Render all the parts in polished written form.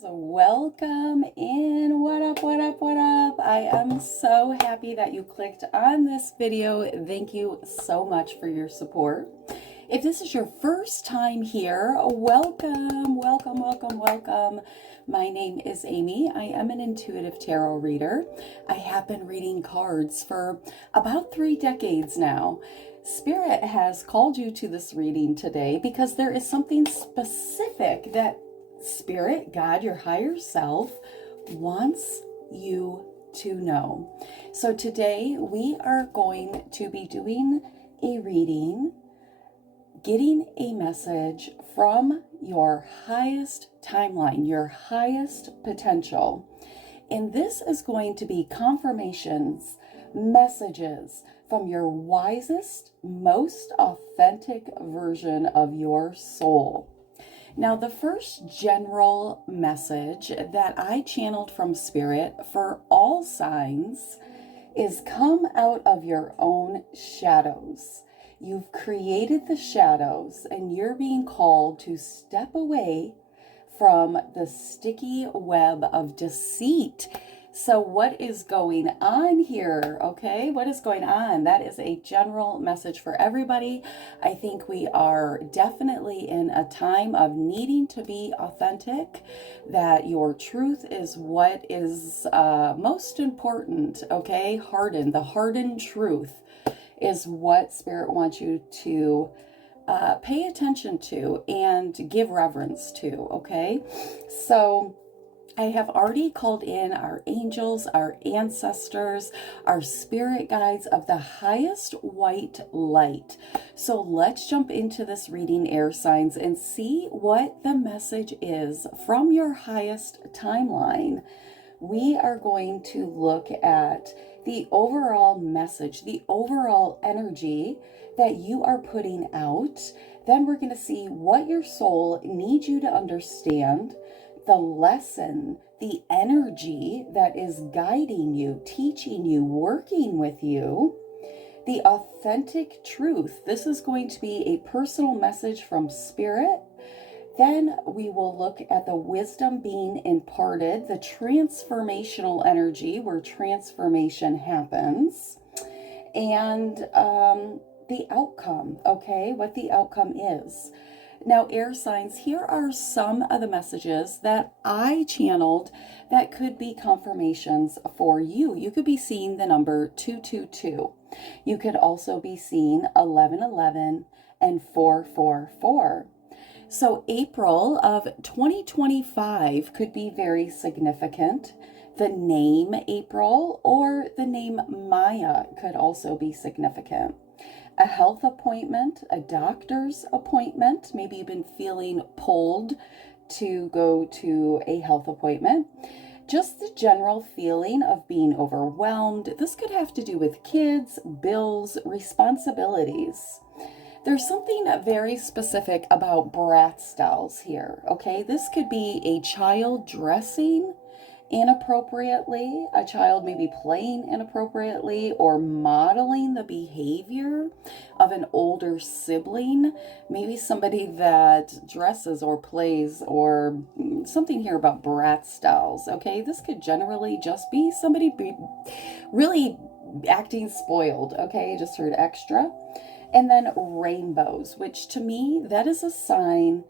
Welcome in. What up, what up, what up? I am so happy that you clicked on this video. Thank you so much for your support. If this is your first time here, welcome, welcome, welcome, welcome. My name is Amy. I am an intuitive tarot reader. I have been reading cards for about 3 decades now. Spirit has called you to this reading today because there is something specific that Spirit, God, your higher self, wants you to know. So today we are going to be doing a reading, getting a message from your highest timeline, your highest potential. And this is going to be confirmations, messages from your wisest, most authentic version of your soul. Now, the first general message that I channeled from Spirit for all signs is come out of your own shadows. You've created the shadows and you're being called to step away from the sticky web of deceit. So what is going on here? Okay, what is going on? That is a general message for everybody. I think we are definitely in a time of needing to be authentic, that your truth is what is most important, okay? The hardened truth is what Spirit wants you to pay attention to and give reverence to, okay? So I have already called in our angels, our ancestors, our spirit guides of the highest white light. So let's jump into this reading, air signs, and see what the message is from your highest timeline. We are going to look at the overall message, the overall energy that you are putting out. Then we're going to see what your soul needs you to understand, the lesson, the energy that is guiding you, teaching you, working with you, the authentic truth. This is going to be a personal message from Spirit. Then we will look at the wisdom being imparted, the transformational energy where transformation happens, and the outcome, okay, what the outcome is. Now, air signs, here are some of the messages that I channeled that could be confirmations for you. You could be seeing the number 222. You could also be seeing 1111 and 444. So April of 2025 could be very significant. The name April or the name Maya could also be significant. A health appointment, a doctor's appointment. Maybe you've been feeling pulled to go to a health appointment. Just the general feeling of being overwhelmed. This could have to do with kids, bills, responsibilities. There's something very specific about Bratz dolls here, okay? This could be a child dressing inappropriately, a child maybe playing inappropriately or modeling the behavior of an older sibling, maybe somebody that dresses or plays, or something here about Bratz dolls, okay? This could generally just be somebody really acting spoiled, okay? Just heard extra. And then rainbows, which to me, that is a sign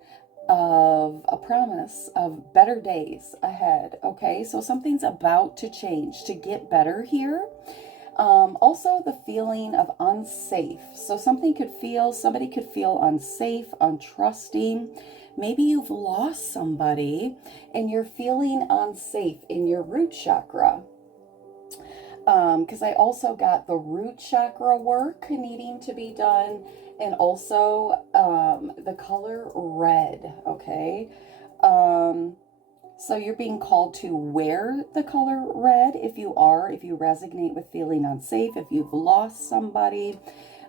of a promise of better days ahead, okay? So something's about to change, to get better here. Also the feeling of unsafe. So somebody could feel unsafe, untrusting. Maybe you've lost somebody and you're feeling unsafe in your root chakra. Because I also got the root chakra work needing to be done, and also the color red, okay? So you're being called to wear the color red if you resonate with feeling unsafe, if you've lost somebody,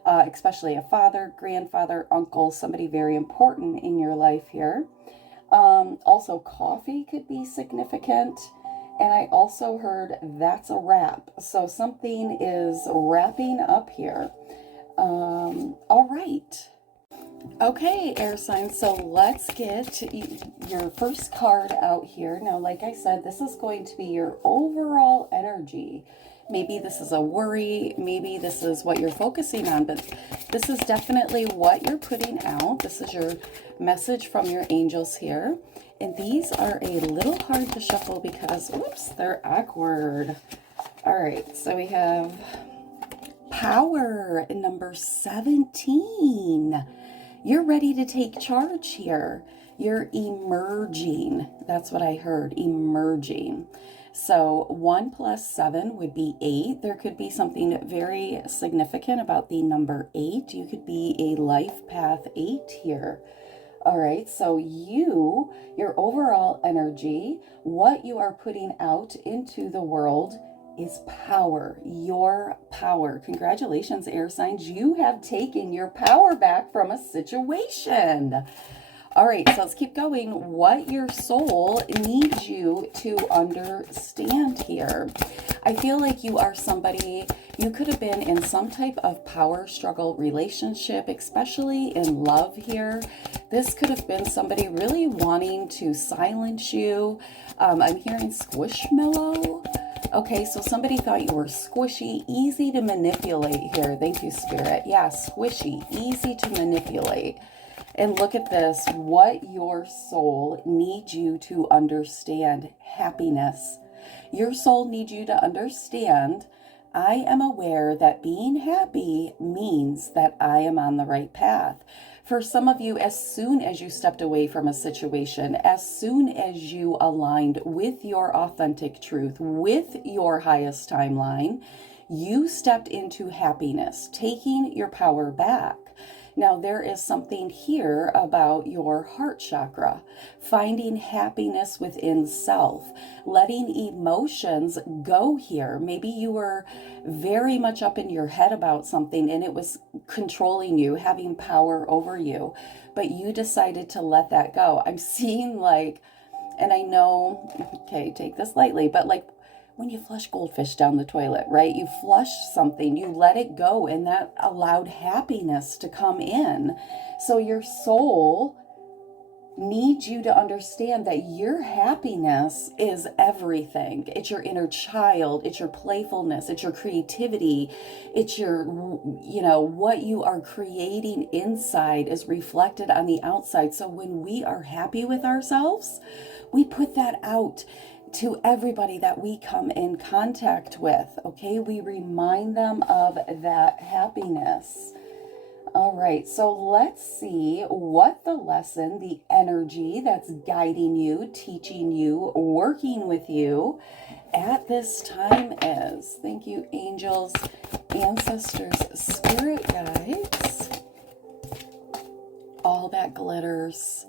especially a father, grandfather, uncle, somebody very important in your life here. Also coffee could be significant. And I also heard that's a wrap. So something is wrapping up here. All right. Okay, air signs, so let's get your first card out here. Now, like I said, this is going to be your overall energy. Maybe this is a worry, maybe this is what you're focusing on, but this is definitely what you're putting out. This is your message from your angels here. And these are a little hard to shuffle because, oops, they're awkward. All right, so we have power in number 17. You're ready to take charge here. You're emerging. That's what I heard, emerging. So 1 plus 7 would be 8. There could be something very significant about the number 8. You could be a life path 8 here. All right, so your overall energy, what you are putting out into the world is power, your power. Congratulations, air signs. You have taken your power back from a situation. All right, so let's keep going. What your soul needs you to understand here. I feel like you are somebody, you could have been in some type of power struggle relationship, especially in love here. This could have been somebody really wanting to silence you. I'm hearing squishmallow. Okay, so somebody thought you were squishy, easy to manipulate here. Thank you, Spirit. Yeah, squishy, easy to manipulate. And look at this, what your soul needs you to understand, happiness. Your soul needs you to understand, I am aware that being happy means that I am on the right path. For some of you, as soon as you stepped away from a situation, as soon as you aligned with your authentic truth, with your highest timeline, you stepped into happiness, taking your power back. Now, there is something here about your heart chakra, finding happiness within self, letting emotions go here. Maybe you were very much up in your head about something and it was controlling you, having power over you, but you decided to let that go. I'm seeing like, and I know, okay, take this lightly, but like, when you flush goldfish down the toilet, right? You flush something, you let it go, and that allowed happiness to come in. So your soul needs you to understand that your happiness is everything. It's your inner child, it's your playfulness, it's your creativity, it's your, what you are creating inside is reflected on the outside. So when we are happy with ourselves, we put that out to everybody that we come in contact with, okay? We remind them of that happiness. All right, so let's see what the lesson, the energy that's guiding you, teaching you, working with you at this time is. Thank you, angels, ancestors, spirit guides. All that glitters.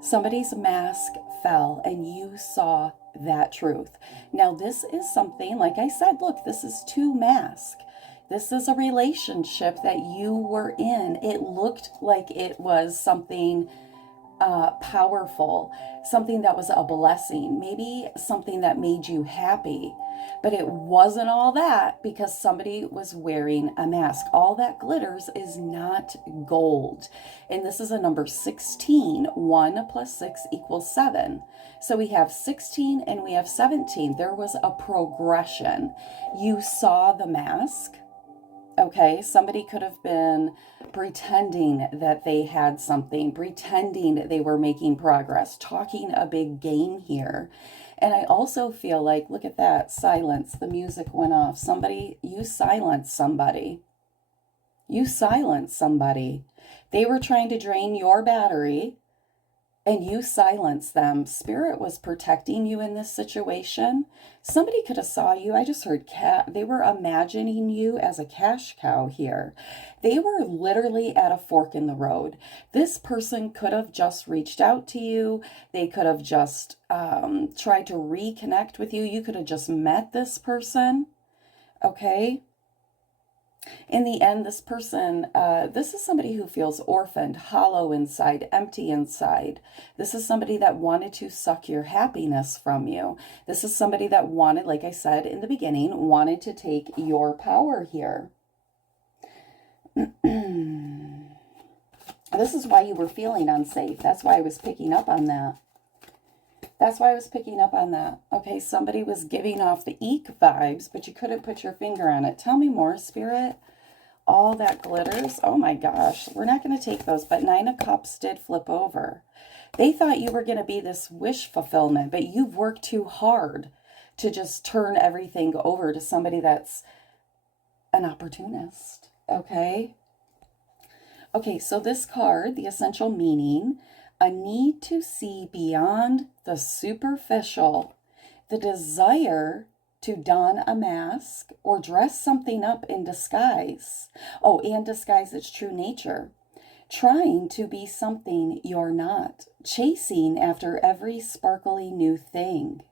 Somebody's mask fell and you saw that truth. Now, this is something, like I said, look, this is two masks. This is a relationship that you were in. It looked like it was something powerful, something that was a blessing, maybe something that made you happy. But it wasn't all that because somebody was wearing a mask. All that glitters is not gold. And this is a number 16. 1 plus 6 equals 7. So we have 16 and we have 17. There was a progression. You saw the mask. Okay, somebody could have been pretending that they had something, pretending that they were making progress, talking a big game here. And I also feel like, look at that, silence, the music went off. You silenced somebody. You silenced somebody. They were trying to drain your battery and you silenced them. Spirit was protecting you in this situation. Somebody could have saw you. I just heard they were imagining you as a cash cow here. They were literally at a fork in the road. This person could have just reached out to you. They could have just tried to reconnect with you. You could have just met this person. Okay. In the end, this person, this is somebody who feels orphaned, hollow inside, empty inside. This is somebody that wanted to suck your happiness from you. This is somebody that wanted, like I said in the beginning, wanted to take your power here. This is why you were feeling unsafe. That's why I was picking up on that. That's why I was picking up on that. Okay, somebody was giving off the eek vibes, but you couldn't put your finger on it. Tell me more, Spirit. All that glitters. Oh my gosh. We're not going to take those, but Nine of Cups did flip over. They thought you were going to be this wish fulfillment, but you've worked too hard to just turn everything over to somebody that's an opportunist. Okay? Okay, so this card, the essential meaning, a need to see beyond the superficial, the desire to don a mask or dress something up in disguise. Oh, and disguise its true nature. Trying to be something you're not. Chasing after every sparkly new thing.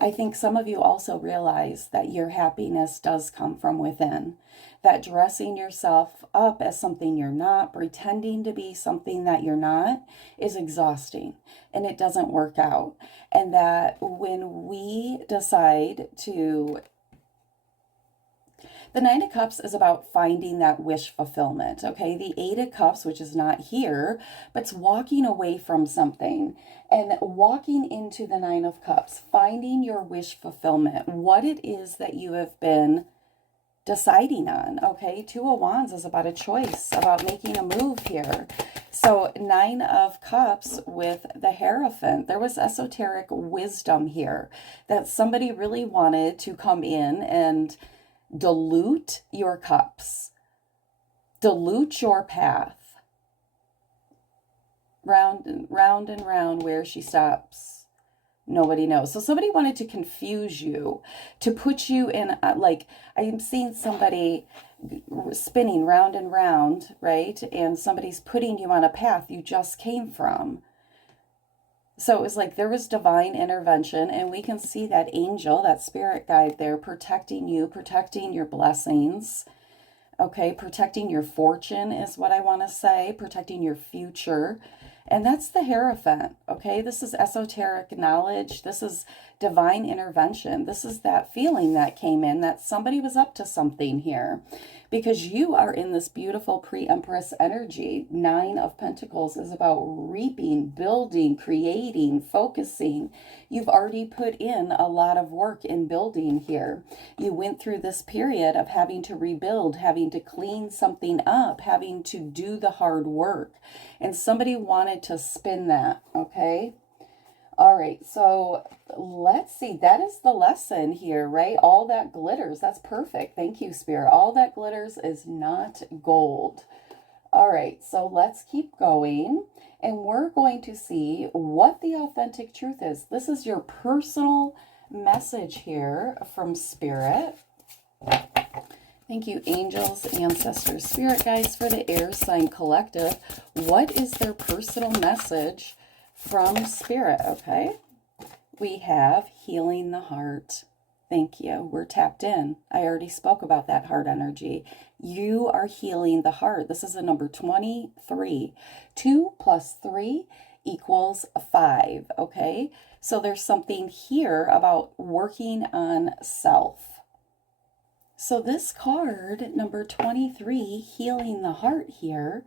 I think some of you also realize that your happiness does come from within. That dressing yourself up as something you're not, pretending to be something that you're not, is exhausting and it doesn't work out. And that when we decide to... The Nine of Cups is about finding that wish fulfillment, okay? The Eight of Cups, which is not here, but it's walking away from something and walking into the Nine of Cups, finding your wish fulfillment, what it is that you have been deciding on, okay? Two of Wands is about a choice, about making a move here. So Nine of Cups with the Hierophant, there was esoteric wisdom here that somebody really wanted to come in and dilute your cups, dilute your path. Round and round, where she stops, nobody knows. So somebody wanted to confuse you, to put you in, like, I'm seeing somebody spinning round and round, right? And somebody's putting you on a path you just came from. So it was like there was divine intervention, and we can see that angel, that spirit guide there, protecting you, protecting your blessings, okay? Protecting your fortune is what I want to say, protecting your future. And that's the Hierophant, okay? This is esoteric knowledge. This is divine intervention. This is that feeling that came in that somebody was up to something here, because you are in this beautiful pre-Empress energy. Nine of Pentacles is about reaping, building, creating, focusing. You've already put in a lot of work in building here. You went through this period of having to rebuild, having to clean something up, having to do the hard work. And somebody wanted to spin that, okay? All right, so let's see. That is the lesson here, right? All that glitters. That's perfect. Thank you, Spirit. All that glitters is not gold. All right, so let's keep going. And we're going to see what the authentic truth is. This is your personal message here from Spirit. Thank you, angels, ancestors, spirit guides for the AirSign Collective. What is their personal message from Spirit? Okay, we have healing the heart. Thank you. We're tapped in. I already spoke about that heart energy. You are healing the heart. This is a number 23. 2 plus 3 equals 5. Okay, so there's something here about working on self. So this card, number 23, healing the heart here,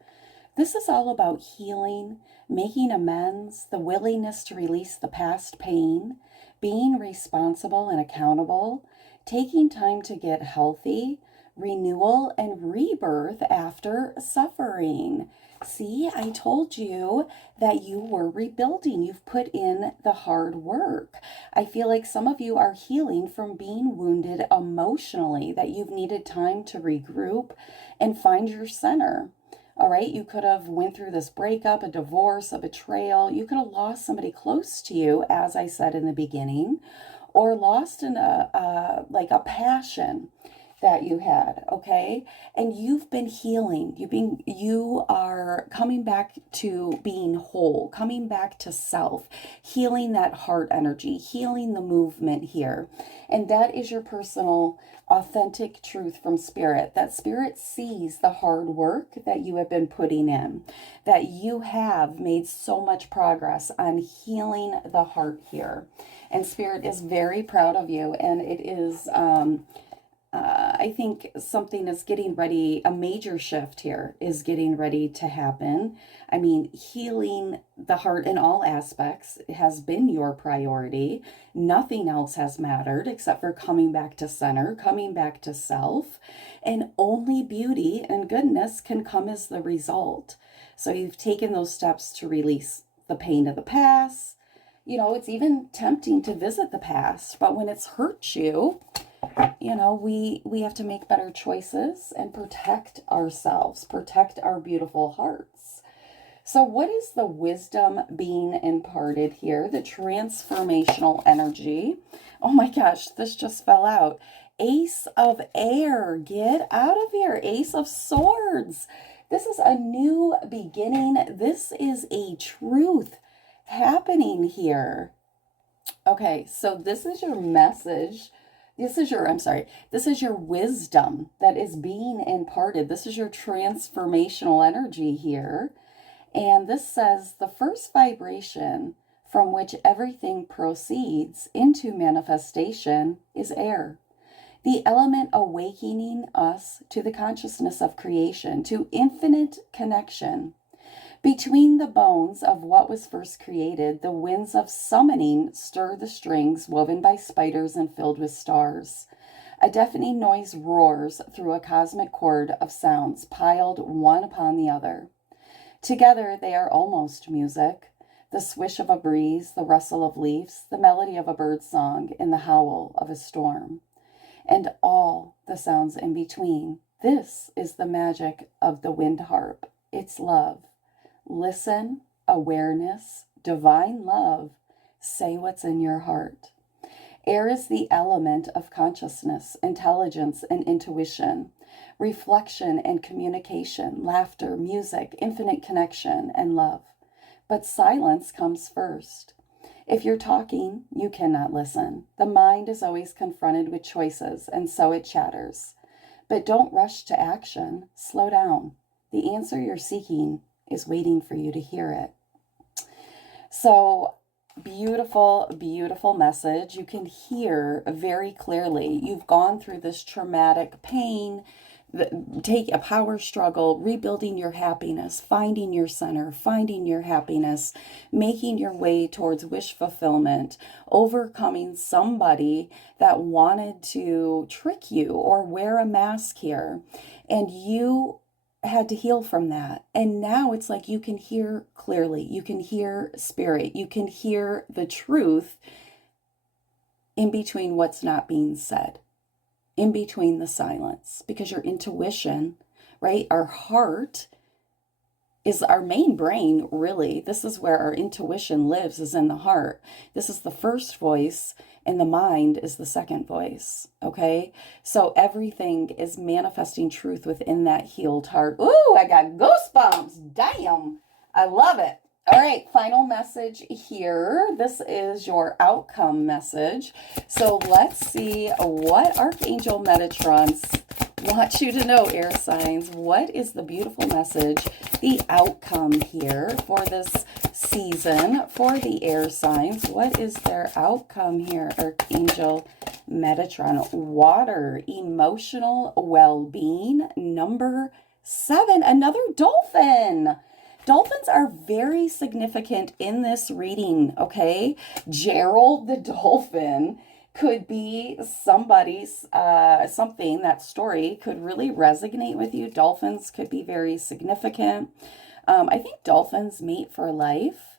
this is all about healing, making amends, the willingness to release the past pain, being responsible and accountable, taking time to get healthy, renewal and rebirth after suffering. See, I told you that you were rebuilding. You've put in the hard work. I feel like some of you are healing from being wounded emotionally, that you've needed time to regroup and find your center. All right, you could have went through this breakup, a divorce, a betrayal. You could have lost somebody close to you, as I said in the beginning, or lost in a passion that you had, okay? And you've been healing. You are coming back to being whole, coming back to self, healing that heart energy, healing the movement here. And that is your personal authentic truth from Spirit, that Spirit sees the hard work that you have been putting in, that you have made so much progress on healing the heart here. And Spirit is very proud of you, and it is I think something is getting ready, a major shift here is getting ready to happen. I mean, healing the heart in all aspects has been your priority. Nothing else has mattered except for coming back to center, coming back to self, and only beauty and goodness can come as the result. So you've taken those steps to release the pain of the past. You know, it's even tempting to visit the past, but when it's hurt you, you know, we have to make better choices and protect ourselves, protect our beautiful hearts. So what is the wisdom being imparted here? The transformational energy. Oh my gosh, this just fell out. Ace of Air, get out of here. Ace of Swords. This is a new beginning. This is a truth happening here. Okay, so this is your message. This is your wisdom that is being imparted. This is your transformational energy here. And this says the first vibration from which everything proceeds into manifestation is air. The element awakening us to the consciousness of creation, to infinite connection. Between the bones of what was first created, the winds of summoning stir the strings woven by spiders and filled with stars. A deafening noise roars through a cosmic chord of sounds piled one upon the other. Together they are almost music, the swish of a breeze, the rustle of leaves, the melody of a bird's song, and the howl of a storm. And all the sounds in between. This is the magic of the wind harp. It's love. Listen, awareness, divine love. Say what's in your heart. Air is the element of consciousness, intelligence, and intuition, reflection and communication, laughter, music, infinite connection, and love. But silence comes first. If you're talking, you cannot listen. The mind is always confronted with choices, and so it chatters. But don't rush to action. Slow down. The answer you're seeking is waiting for you to hear it. So beautiful, beautiful message. You can hear very clearly. You've gone through this traumatic pain, take a power struggle, rebuilding your happiness, finding your center, finding your happiness, making your way towards wish fulfillment, overcoming somebody that wanted to trick you or wear a mask here. And you had to heal from that. And now it's like you can hear clearly. You can hear spirit. You can hear the truth in between what's not being said, in between the silence, because your intuition, right? Our heart is our main brain, really. This is where our intuition lives, is in the heart. This is the first voice, and the mind is the second voice, okay? So everything is manifesting truth within that healed heart. Ooh, I got goosebumps. Damn. I love it. All right, final message here. This is your outcome message. So let's see what Archangel Metatron wants you to know, air signs. What is the beautiful message, the outcome here for this season for the air signs? What is their outcome here, Archangel Metatron? Water, emotional well-being. Number 7, another dolphin. Dolphins are very significant in this reading, okay? Gerald the dolphin could be somebody's, something, that story could really resonate with you. Dolphins could be very significant. I think dolphins mate for life.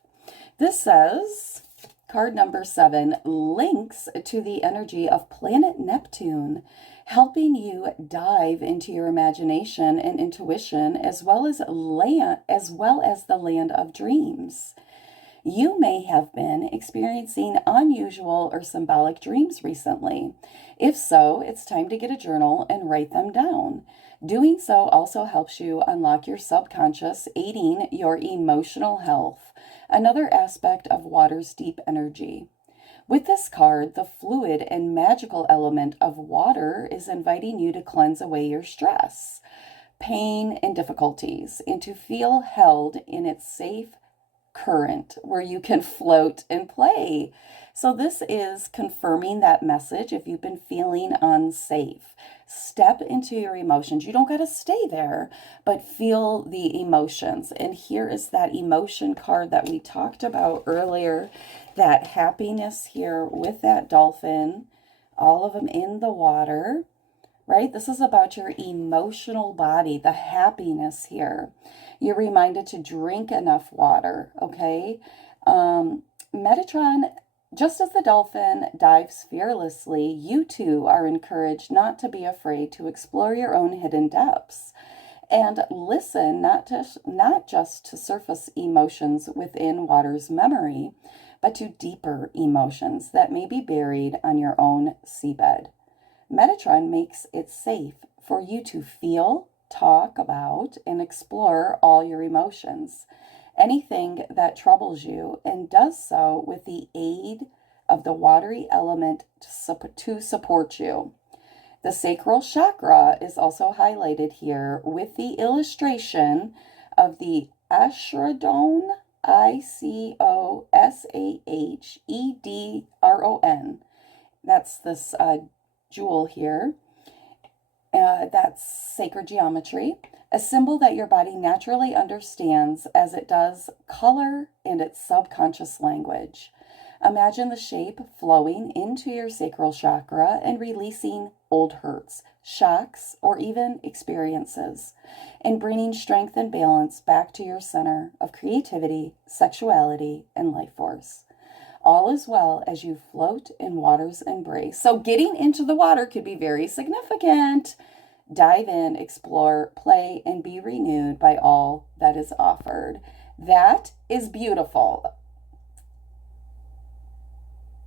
This says, card number 7 links to the energy of planet Neptune, helping you dive into your imagination and intuition, as well as the land of dreams. You may have been experiencing unusual or symbolic dreams recently. If so, it's time to get a journal and write them down. Doing so also helps you unlock your subconscious, aiding your emotional health, another aspect of water's deep energy. With this card, the fluid and magical element of water is inviting you to cleanse away your stress, pain, and difficulties, and to feel held in its safe, current where you can float and play. So this is confirming that message. If you've been feeling unsafe, step into your emotions. You don't got to stay there, but feel the emotions. And here is that emotion card that we talked about earlier, that happiness here with that dolphin, all of them in the water, right? This is about your emotional body, the happiness here. You're reminded to drink enough water, okay? Metatron, just as the dolphin dives fearlessly, you too are encouraged not to be afraid to explore your own hidden depths and listen not just to surface emotions within water's memory, but to deeper emotions that may be buried on your own seabed. Metatron makes it safe for you to feel, talk about, and explore all your emotions. Anything that troubles you, and does so with the aid of the watery element to support you. The sacral chakra is also highlighted here with the illustration of the Ashradon, Icosahedron. That's this jewel here. That's sacred geometry, a symbol that your body naturally understands as it does color and its subconscious language. Imagine the shape flowing into your sacral chakra and releasing old hurts, shocks, or even experiences, and bringing strength and balance back to your center of creativity, sexuality, and life force. All is well as you float in water's embrace. So getting into the water could be very significant. Dive in, explore, play, and be renewed by all that is offered. That is beautiful.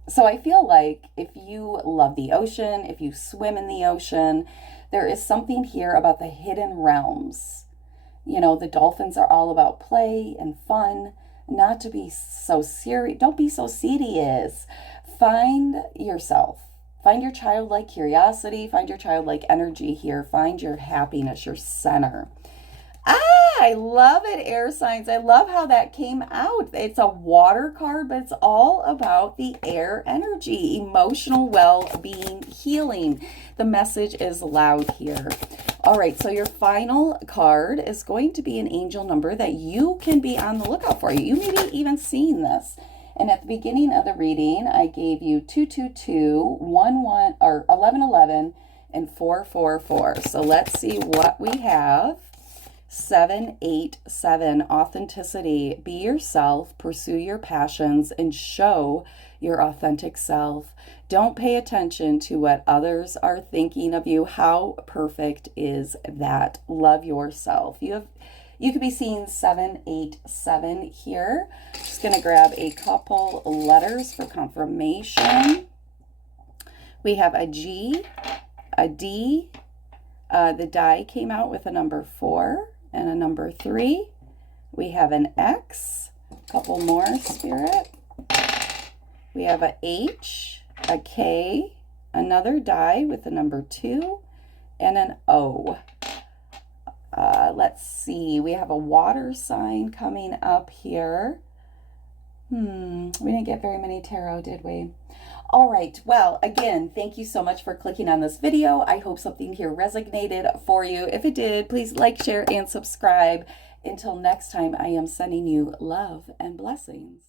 So I feel like if you love the ocean, if you swim in the ocean, there is something here about the hidden realms. You know, the dolphins are all about play and fun, not to be so serious. Don't be so serious. Find yourself. Find your childlike curiosity. Find your childlike energy here. Find your happiness, your center. I love it, air signs. I love how that came out. It's a water card, but it's all about the air energy, emotional well-being, healing. The message is loud here. All right, so your final card is going to be an angel number that you can be on the lookout for. You may be even seeing this. And at the beginning of the reading, I gave you 222, 11, or 1111, and 444. So let's see what we have. 787, authenticity. Be yourself, pursue your passions, and show your authentic self. Don't pay attention to what others are thinking of you. How perfect is that? Love yourself. You could be seeing 787 here. Just going to grab a couple letters for confirmation. We have a G, a D. The die came out with a number 4 and a number 3. We have an X, a couple more, Spirit. We have a H, a K, another die with a number 2, and an O. Let's see, we have a water sign coming up here. We didn't get very many tarot, did we? All right, well, again, thank you so much for clicking on this video. I hope something here resonated for you. If it did, please like, share, and subscribe. Until next time, I am sending you love and blessings.